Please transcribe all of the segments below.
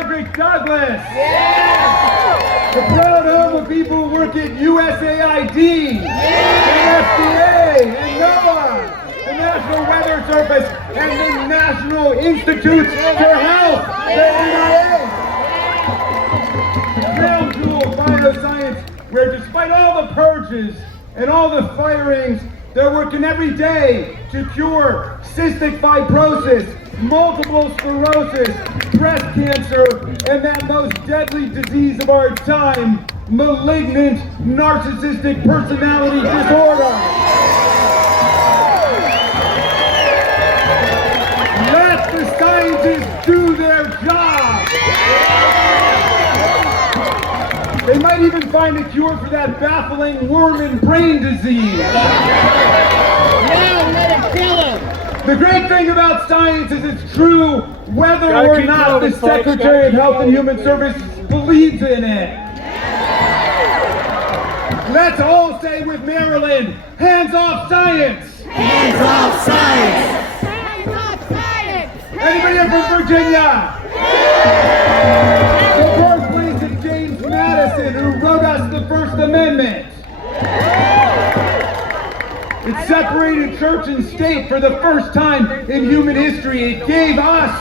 Frederick Douglass. Yeah. The proud home of people who work at USAID, and FDA, and NOAA, the National Weather Service, and the National Institutes for Health, the NIH. The crown jewel of bioscience, where despite all the purges and all the firings, they're working every day to cure cystic fibrosis, multiple sclerosis, breast cancer, and that most deadly disease of our time, malignant narcissistic personality disorder. Let the scientists do their job. They might even find a cure for that baffling worm and brain disease. Now let it kill him. The great thing about science is it's true whether or not the Secretary of Health and Human Services believes in it. Let's all say with Maryland, hands off science! Hands off science! Hands off science! Anybody here from Virginia? The birthplace of James Madison, who wrote us the First Amendment. It separated church and state for the first time in human history. It gave us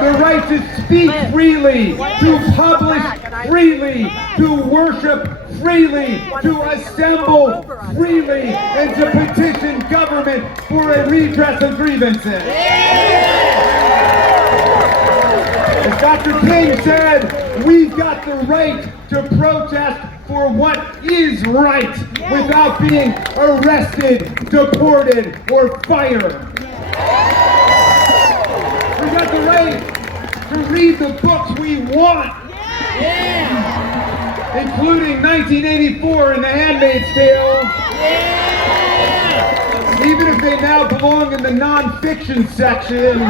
the right to speak freely, to publish freely, to worship freely, to assemble freely, and to petition government for a redress of grievances. As Dr. King said, we've got the right to protest for what is right without being arrested, deported, or fired. We've got the right to read the books we want, including 1984 and The Handmaid's Tale, even if they now belong in the non-fiction section.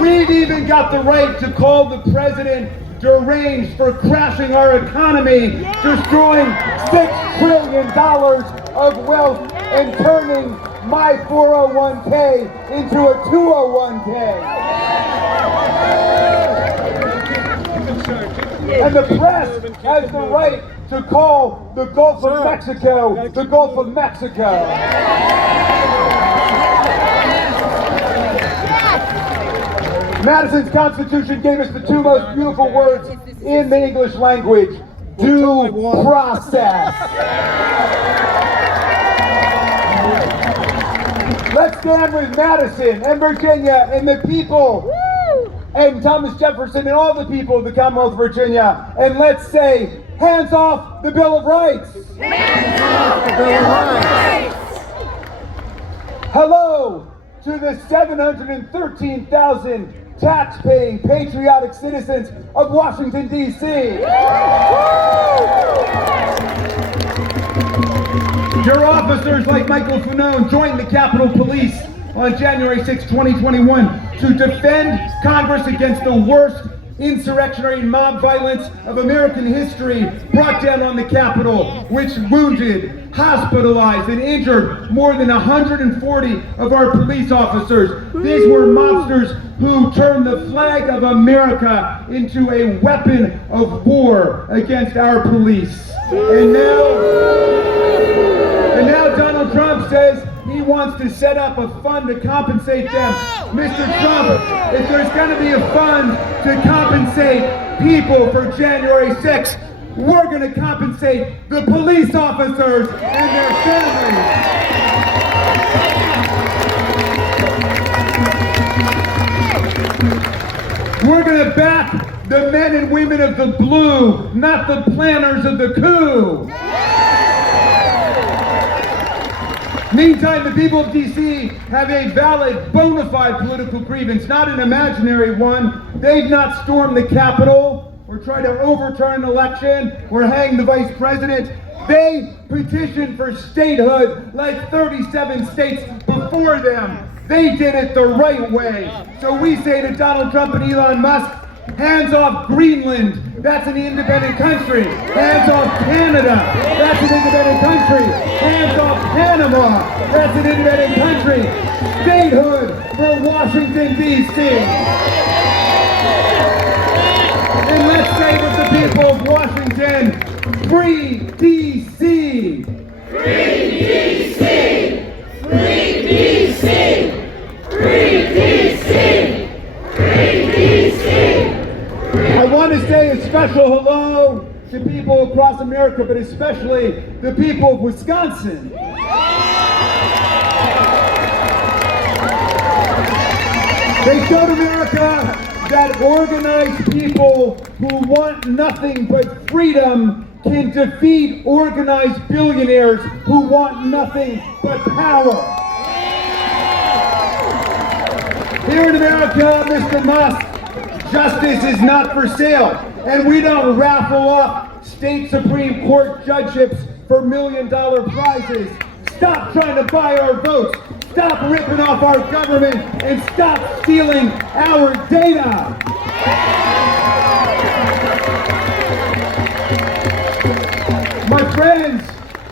We've even got the right to call the president deranged for crashing our economy, destroying $6 trillion of wealth and turning my 401k into a 201k. And the press has the right to call the Gulf of Mexico the Gulf of Mexico. Madison's Constitution gave us the two most beautiful words in the English language: due process. Let's stand with Madison and Virginia and the people and Thomas Jefferson and all the people of the Commonwealth of Virginia, and let's say, hands off the Bill of Rights. Hands off the Bill of Rights. Hello to the 713,000 tax-paying, patriotic citizens of Washington, D.C. Your officers, like Michael Fanone, joined the Capitol Police on January 6, 2021 to defend Congress against the worst insurrectionary mob violence of American history brought down on the Capitol, which wounded, hospitalized, and injured more than 140 of our police officers. These were mobsters who turned the flag of America into a weapon of war against our police. And now Donald Trump says he wants to set up a fund to compensate them. Mr. Trump, if there's going to be a fund to compensate people for January 6th, we're going to compensate the police officers and their families. We're going to back the men and women of the blue, not the planners of the coup. Meantime, the people of D.C. have a valid, bona fide political grievance, not an imaginary one. They've not stormed the Capitol or tried to overturn an election or hang the vice president. They petitioned for statehood like 37 states before them. They did it the right way. So we say to Donald Trump and Elon Musk, hands off Greenland, that's an independent country. Hands off Canada, that's an independent country. Hands off Panama, that's an independent country. Statehood for Washington, D.C. And let's say with the people of Washington, free DC! Free DC! Free DC! Free DC! Free DC! I want to say a special hello to people across America, but especially the people of Wisconsin. They showed America that organized people who want nothing but freedom can defeat organized billionaires who want nothing but power. Here in America, Mr. Musk, justice is not for sale, and we don't raffle off state Supreme Court judgeships for $1 million prizes. Stop trying to buy our votes. Stop ripping off our government and stop stealing our data. My friends,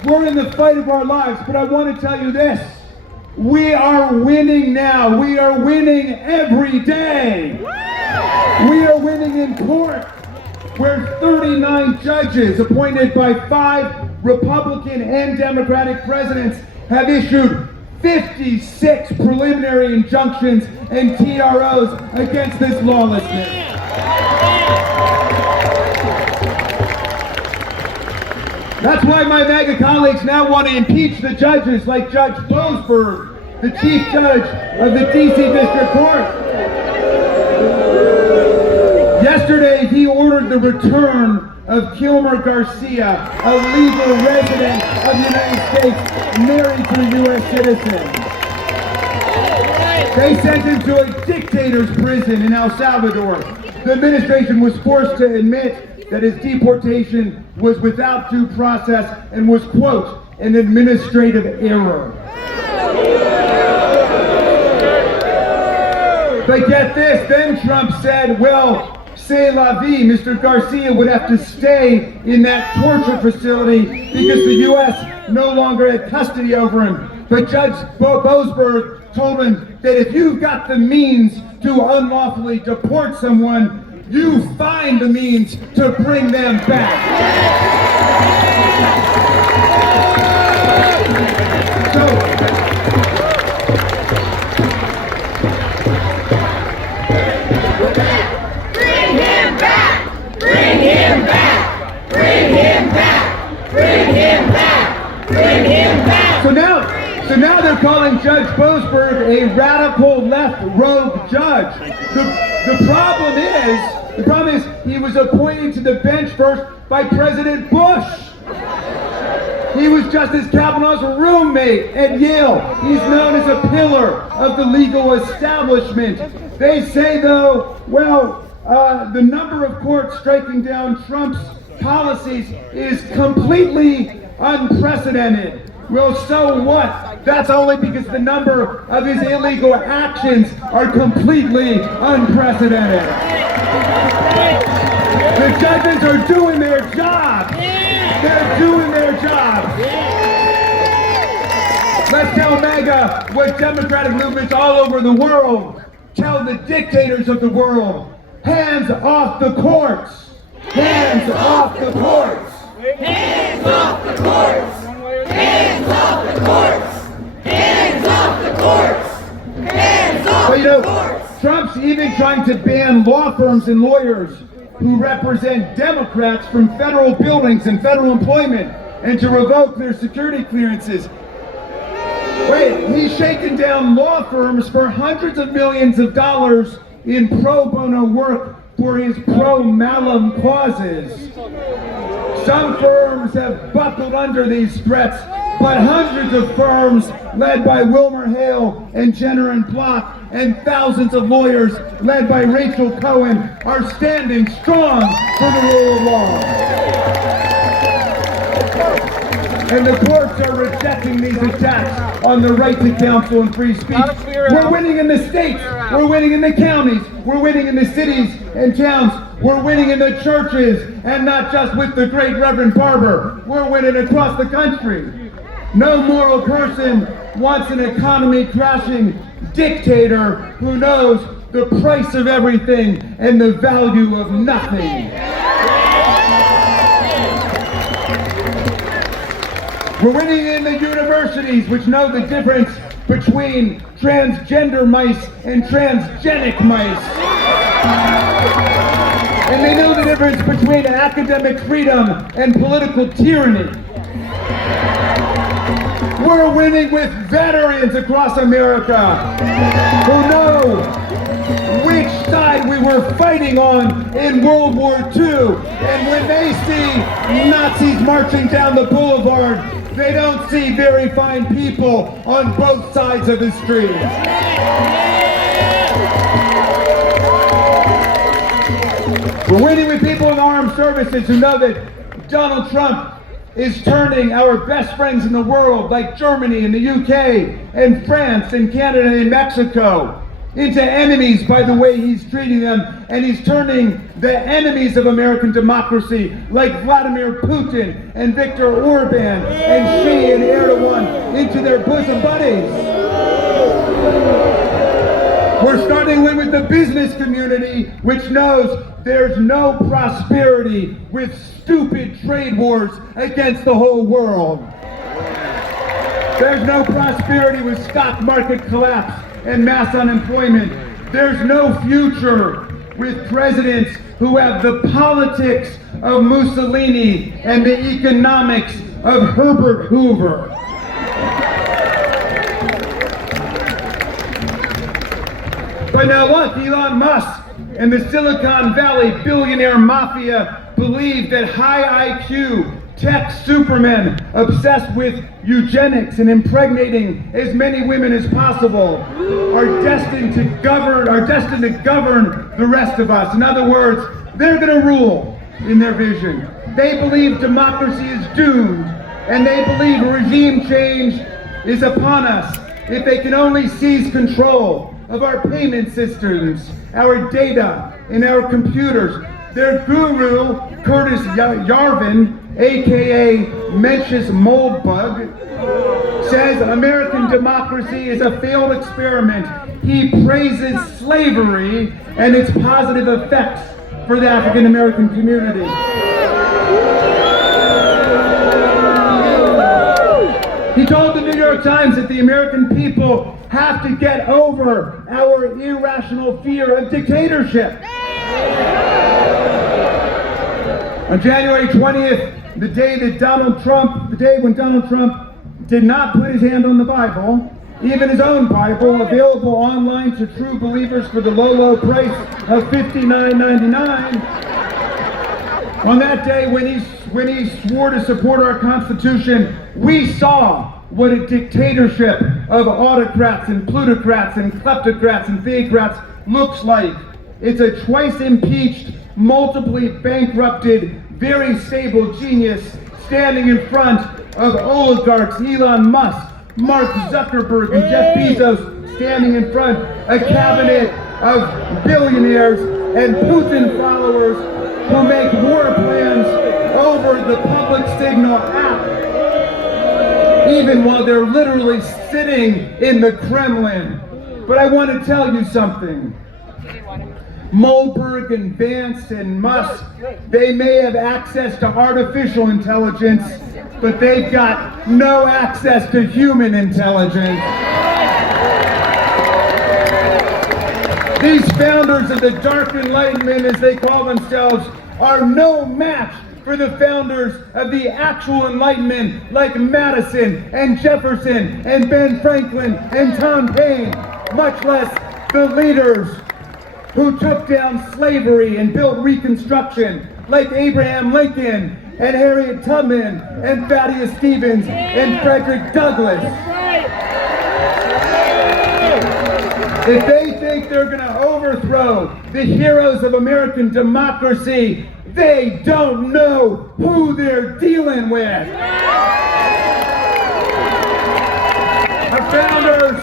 we're in the fight of our lives, but I want to tell you this. We are winning now. We are winning every day. We are winning in court, where 39 judges appointed by 5 Republican and Democratic presidents have issued 56 preliminary injunctions and TROs against this lawlessness. That's why my MAGA colleagues now want to impeach the judges like Judge Boasberg, the chief judge of the DC District Court. Yesterday, he ordered the return of Kilmer Garcia, a legal resident of the United States, married to a U.S. citizen. They sent him to a dictator's prison in El Salvador. The administration was forced to admit that his deportation was without due process and was, quote, an administrative error. But get this, then Trump said, well, c'est la vie, Mr. Garcia would have to stay in that torture facility because the U.S. no longer had custody over him. But Judge Boasberg told him that if you've got the means to unlawfully deport someone, you find the means to bring them back. Bring him back! Bring him back! Bring him back! Bring him back! Bring him back! So now they're calling Judge Boasberg a radical left rogue judge. The problem is he was appointed to the bench first by President Bush. He was Justice Kavanaugh's roommate at Yale. He's known as a pillar of the legal establishment. They say, though, well, the number of courts striking down Trump's policies is completely unprecedented. Well, so what? That's only because the number of his illegal actions are completely unprecedented. The judges are doing their job. They're doing their job. Let's tell MAGA what democratic movements all over the world tell the dictators of the world. Hands off the courts. Hands off the courts. Hands off the courts! Hands off the courts! Hands off the courts! Hands off But you the know, courts! Trump's even trying to ban law firms and lawyers who represent Democrats from federal buildings and federal employment and to revoke their security clearances. Wait, he's shaking down law firms for hundreds of millions of dollars in pro bono work for his pro-Malum causes. Some firms have buckled under these threats, but hundreds of firms led by Wilmer Hale and Jenner and Block and thousands of lawyers led by Rachel Cohen are standing strong for the rule of law. And the courts are rejecting these attacks on the right to counsel and free speech. We're winning in the states. We're winning in the counties. We're winning in the cities and towns. We're winning in the churches, and not just with the great Reverend Barber. We're winning across the country. No moral person wants an economy crashing dictator who knows the price of everything and the value of nothing. We're winning in the universities, which know the difference between transgender mice and transgenic mice. And they know the difference between academic freedom and political tyranny. We're winning with veterans across America who know which side we were fighting on in World War II. And when they see Nazis marching down the boulevard, they don't see very fine people on both sides of the street. We're winning with people in the armed services who know that Donald Trump is turning our best friends in the world, like Germany and the UK and France and Canada and Mexico, into enemies by the way he's treating them, and he's turning the enemies of American democracy, like Vladimir Putin and Viktor Orban and Xi and Erdogan, into their bosom buddies. We're starting to win with the business community, which knows there's no prosperity with stupid trade wars against the whole world. There's no prosperity with stock market collapse and mass unemployment. There's no future with presidents who have the politics of Mussolini and the economics of Herbert Hoover. But now look, Elon Musk and the Silicon Valley billionaire mafia believe that high IQ tech supermen obsessed with eugenics and impregnating as many women as possible are destined to govern the rest of us. In other words, they're going to rule in their vision. They believe democracy is doomed, and they believe regime change is upon us if they can only seize control of our payment systems, our data, and our computers. Their guru, Curtis Yarvin, aka Mencius Moldbug, says American democracy is a failed experiment. He praises slavery and its positive effects for the African American community. He told the New York Times that the American people have to get over our irrational fear of dictatorship. On January 20th, the day when Donald Trump did not put his hand on the Bible, even his own Bible, available online to true believers for the low price of $59.99. On that day, when he swore to support our Constitution, we saw what a dictatorship of autocrats and plutocrats and kleptocrats and theocrats looks like. It's a twice impeached, multiply bankrupted, very stable genius standing in front of oligarchs, Elon Musk, Mark Zuckerberg, and Jeff Bezos, standing in front of a cabinet of billionaires and Putin followers who make war plans over the public signal app, even while they're literally sitting in the Kremlin. But I want to tell you something. Moldberg and Vance and Musk, they may have access to artificial intelligence, but they've got no access to human intelligence. These founders of the Dark Enlightenment, as they call themselves, are no match for the founders of the actual Enlightenment, like Madison and Jefferson and Ben Franklin and Tom Paine, much less the leaders who took down slavery and built Reconstruction, like Abraham Lincoln and Harriet Tubman and Thaddeus Stevens and Frederick Douglass. If they think they're going to overthrow the heroes of American democracy, they don't know who they're dealing with. Our founders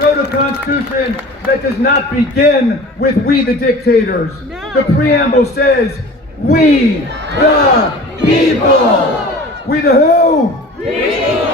wrote a constitution that does not begin with "we the dictators." The preamble says, "We the people." We the who? People.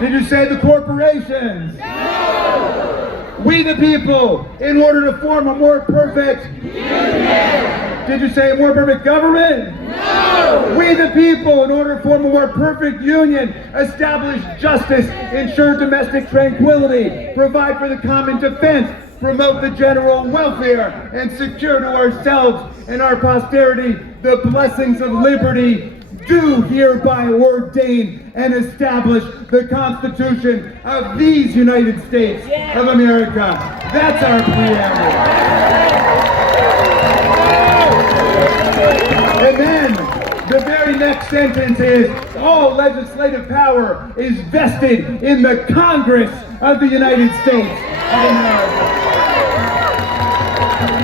Did you say the corporations? No. We the people, in order to form a more perfect union. Did you say a more perfect government? No! We the people, in order to form a more perfect union, establish justice, ensure domestic tranquility, provide for the common defense, promote the general welfare, and secure to ourselves and our posterity the blessings of liberty, do hereby ordain and establish the Constitution of these United States of America. That's our preamble. And then the very next sentence is, all legislative power is vested in the Congress of the United States of America.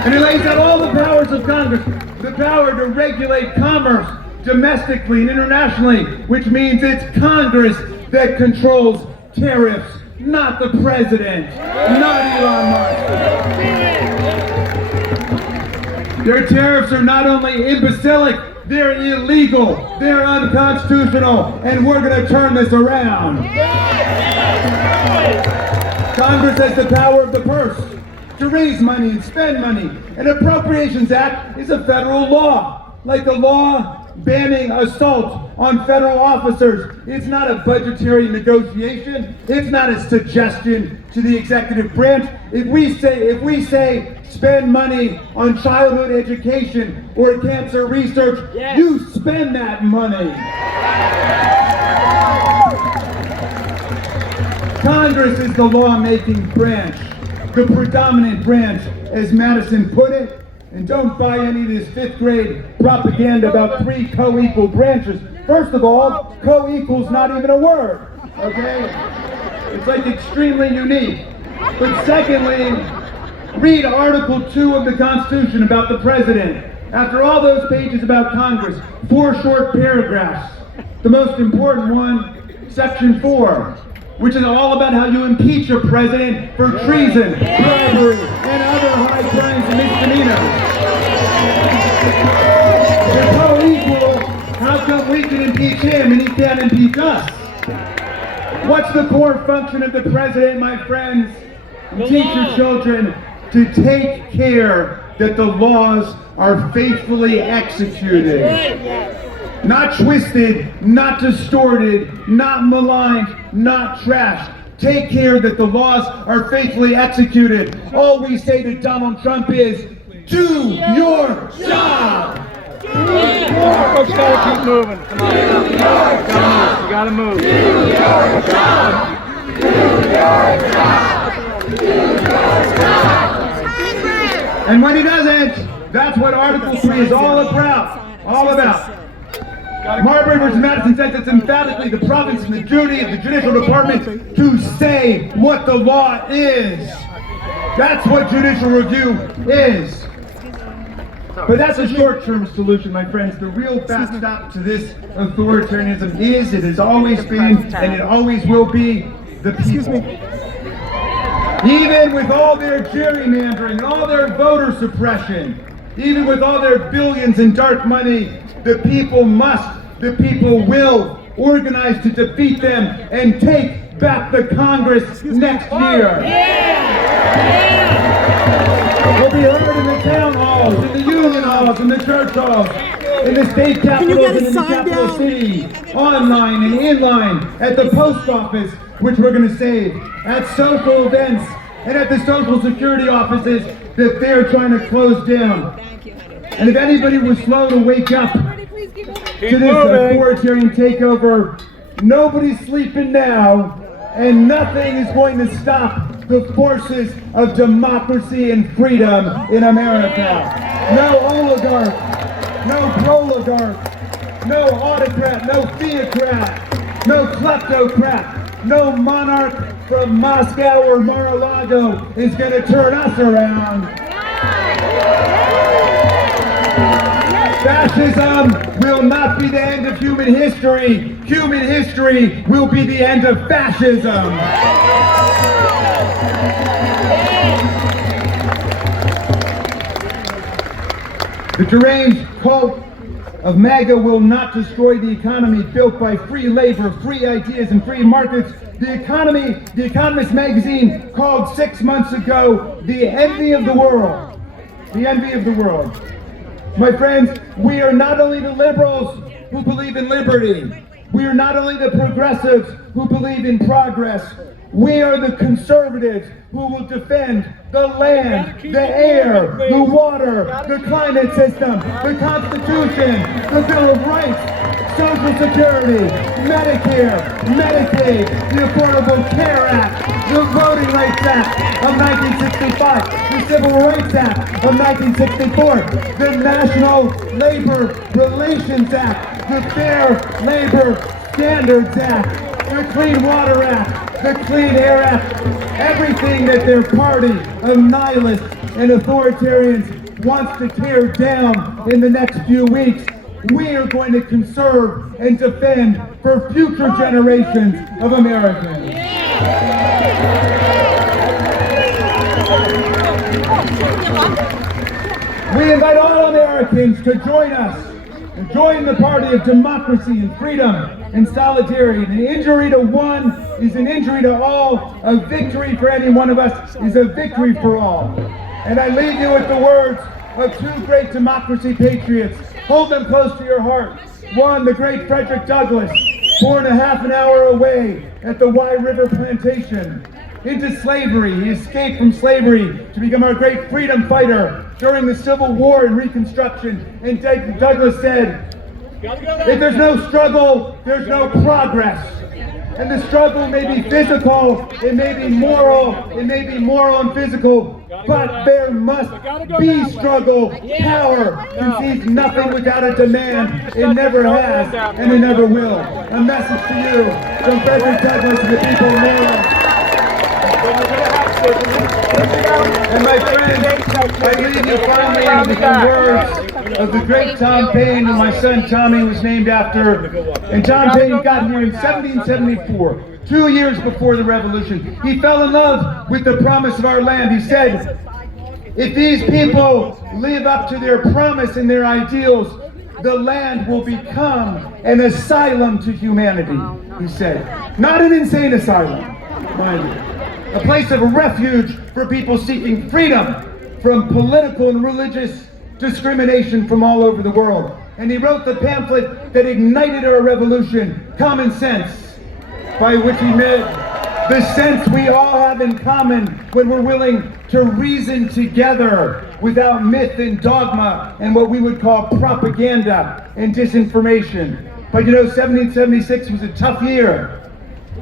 And it lays out all the powers of Congress, the power to regulate commerce domestically and internationally, which means it's Congress that controls tariffs, not the president, not Elon Musk. Their tariffs are not only imbecilic, they're illegal, they're unconstitutional, and we're going to turn this around. Congress has the power of the purse to raise money and spend money. An Appropriations Act is a federal law, like the law banning assault on federal officers. It's not a budgetary negotiation. It's not a suggestion to the executive branch. If we say spend money on childhood education or cancer research, you spend that money. Congress is the lawmaking branch, the predominant branch, as Madison put it. And don't buy any of this fifth grade propaganda about three co-equal branches. First of all, co-equal's not even a word, okay? It's like extremely unique. But secondly, read Article 2 of the Constitution about the president. After all those pages about Congress, 4 short paragraphs. The most important one, Section 4, which is all about how you impeach a president for treason, bribery, and other high crimes and misdemeanors. If they're co-equal, how come we can impeach him and he can't impeach us? What's the core function of the president, my friends? Teach your children to take care that the laws are faithfully executed. Not twisted, not distorted, not maligned, not trashed. Take care that the laws are faithfully executed. All we say to Donald Trump is, do your job! Folks gotta keep moving. Come on. You gotta move. Do your job! Do your job! Do your job! And when he doesn't, that's what Article 3 is all about. All about. Marbury versus Madison says it's emphatically the province and the duty of the judicial department to say what the law is. That's what judicial review is. But that's a short-term solution, my friends. The real backstop to this authoritarianism is, it has always been, and it always will be, the people. Even with all their gerrymandering, all their voter suppression, even with all their billions in dark money, the people will organize to defeat them and take back the Congress next year. We'll be heard in the town halls, in the union halls, in the church halls, in the state capitals, and in the capital city, online and inline, at the post office, which we're going to save, at social events, and at the social security offices that they're trying to close down. And if anybody was slow to wake up to this authoritarian takeover, nobody's sleeping now, and nothing is going to stop the forces of democracy and freedom in America. No oligarch, no proligarch, no autocrat, no theocrat, no kleptocrat, no monarch from Moscow or Mar-a-Lago is going to turn us around. Fascism will not be the end of human history. Human history will be the end of fascism. The deranged cult of MAGA will not destroy the economy built by free labor, free ideas, and free markets. The Economist magazine called 6 months ago the envy of the world. The envy of the world. My friends, we are not only the liberals who believe in liberty. We are not only the progressives who believe in progress. We are the conservatives who will defend the land, the air, the water, the climate system, the Constitution, the Bill of Rights, Social Security, Medicare, Medicaid, the Affordable Care Act, the Voting Rights Act of 1965, the Civil Rights Act of 1964, the National Labor Relations Act, the Fair Labor Standards Act, the Clean Water Act, the Clean Air Act, everything that their party of nihilists and authoritarians wants to tear down in the next few weeks, we are going to conserve and defend for future generations of Americans. We invite all Americans to join us and join the party of democracy and freedom and solidarity. An injury to one is an injury to all. A victory for any one of us is a victory for all. And I leave you with the words of two great democracy patriots. Hold them close to your heart. One, the great Frederick Douglass, born a half an hour away at the Wye River Plantation into slavery. He escaped from slavery to become our great freedom fighter during the Civil War and Reconstruction. And Douglass said, if there's no struggle, there's no progress. And the struggle may be physical, it may be moral and physical, but there must be struggle. Power concedes nothing without a demand. It never has, and it never will. A message to you from Frederick Douglass and the people of Maryland. And my friends, I leave you finally with the words of the great Tom Paine, who my son Tommy was named after. And Tom Paine got here in 1774, 2 years before the Revolution. He fell in love with the promise of our land. He said, if these people live up to their promise and their ideals, the land will become an asylum to humanity, he said. Not an insane asylum, mind you. A place of refuge for people seeking freedom from political and religious discrimination from all over the world. And he wrote the pamphlet that ignited our revolution, Common Sense, by which he meant the sense we all have in common when we're willing to reason together without myth and dogma and what we would call propaganda and disinformation. But you know, 1776 was a tough year.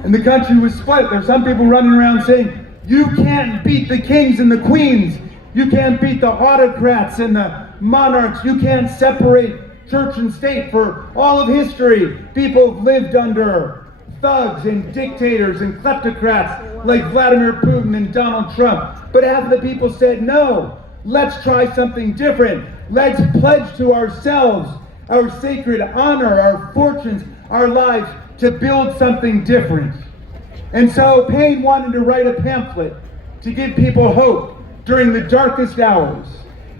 And the country was split. There's some people running around saying, you can't beat the kings and the queens. You can't beat the autocrats and the monarchs. You can't separate church and state. For all of history, people have lived under thugs and dictators and kleptocrats like Vladimir Putin and Donald Trump. But half of the people said, no, let's try something different. Let's pledge to ourselves our sacred honor, our fortunes, our lives, to build something different. And so Paine wanted to write a pamphlet to give people hope during the darkest hours.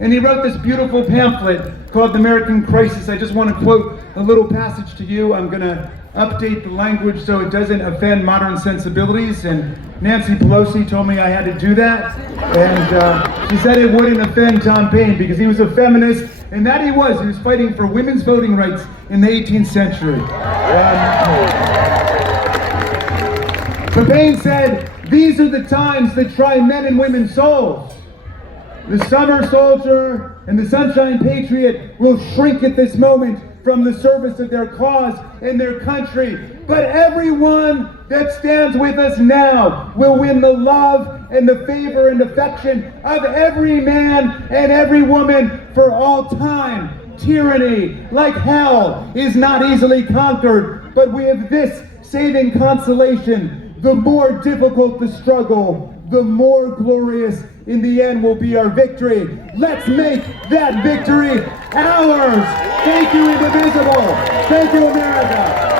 And he wrote this beautiful pamphlet called The American Crisis. I just want to quote a little passage to you. I'm going to update the language so it doesn't offend modern sensibilities. And Nancy Pelosi told me I had to do that. And she said it wouldn't offend Tom Paine because he was a feminist. And that he was. He was fighting for women's voting rights in the 18th century. But Paine said, these are the times that try men and women's souls. The summer soldier and the sunshine patriot will shrink at this moment from the service of their cause and their country. But everyone that stands with us now will win the love and the favor and affection of every man and every woman for all time. Tyranny, like hell, is not easily conquered, but we have this saving consolation. The more difficult the struggle, the more glorious in the end will be our victory. Let's make that victory ours. Thank you, Indivisible. Thank you, America.